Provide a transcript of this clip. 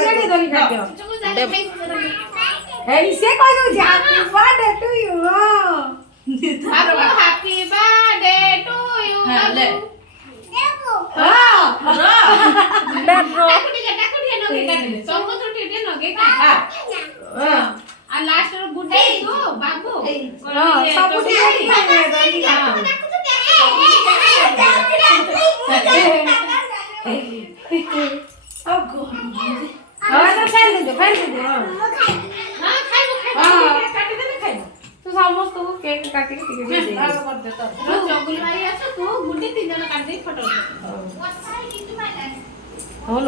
ସେଠି ଧରି ଖାଇଦିଅ ଏଇ ସେ କହିଦଉଛି happy birthday to you happy birthday to you last good day ତୁ ବାବୁ ସବୁ ଟିକେ ସମସ୍ତଙ୍କୁ କେକ୍ କାଟିକି ଟିକେ ଚଗୁଲି ମାରି ଆସ ତୁ ଗୁଡେ 3 ଜଣ କାଟି ଦେଇ ଫଟୋ ହଁ